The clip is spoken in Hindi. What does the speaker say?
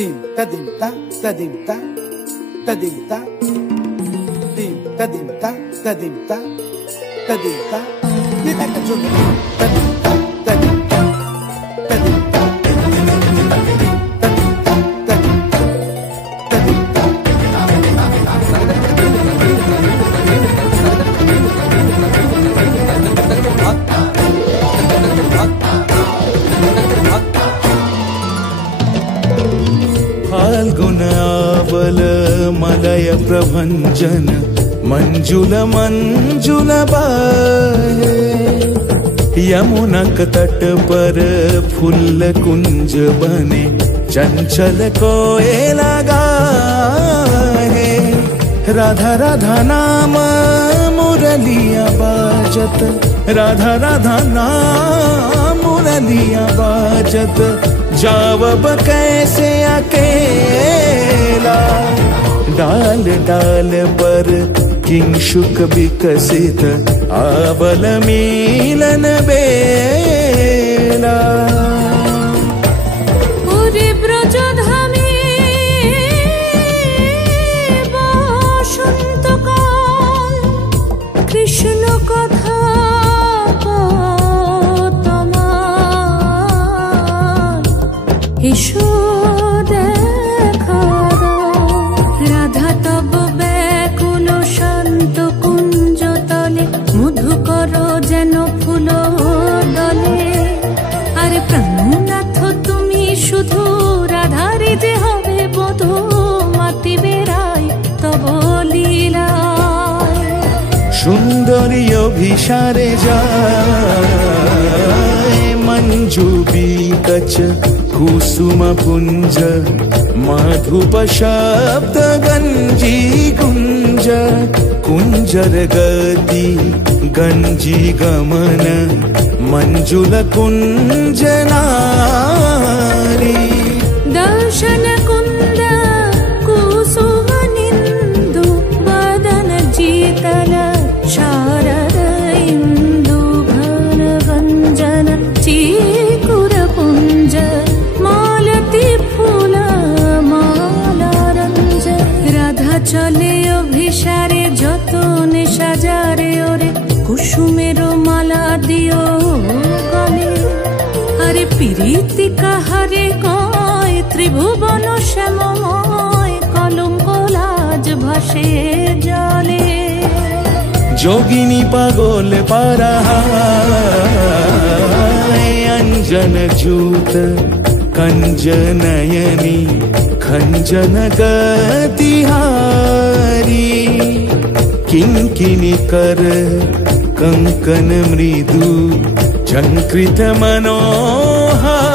Dim tadim ta tadim ta tadim ta dim tadim ta tadim ta tadim ta di ta canzone tadim ta tadim ta tadim ta फाल्गुनावल मलय प्रभंजन मंजुल मंजुल बाहे यमुनक तट पर फूल कुंज बने चंचल कोयला गाहे राधा राधा नाम मुरलिया बाजत राधा राधा नाम मुरलिया बाजत जावब कैसे अकेला डाल डाल पर किंशुक विकसित आवल मिलन बेला कृष्ण कथा এসো দেখা দাও রাধা তব ব্যাকুল শান্ত কুঞ্জ তলে মধুকর যেন ফুল দলে আরে প্রাণনাথ তুমি শুধু রাধারে যে হবে বধূ মাতি বেড়াই তব লীলা সুন্দরী অভিসারে যায় मंजू बीकच कुसुम पुंज माधुप शब्द गंजी कुंज कुंजर गति गंजी गमन मंजुल कुंज नारी दर्शन कुंद कुसुम निंदु बदन जीतल शारद इंदु घन गंजन चीकुर पुंज मालती फूल माला रंज राधा चले अभिसारे যতনে সাজারে ওরে কুসুমের মালা দিও গলে আরে প্রীতি কাহারে কয় ত্রিভুবন শ্যামময় কলঙ্ক লাজ ভাসে জলে जोगिनी पागोल पारा अंजन जूत कंजनयनी खंजन गतिहारी किंकिनी कर कंकन मृदु झंकृत मनोहारी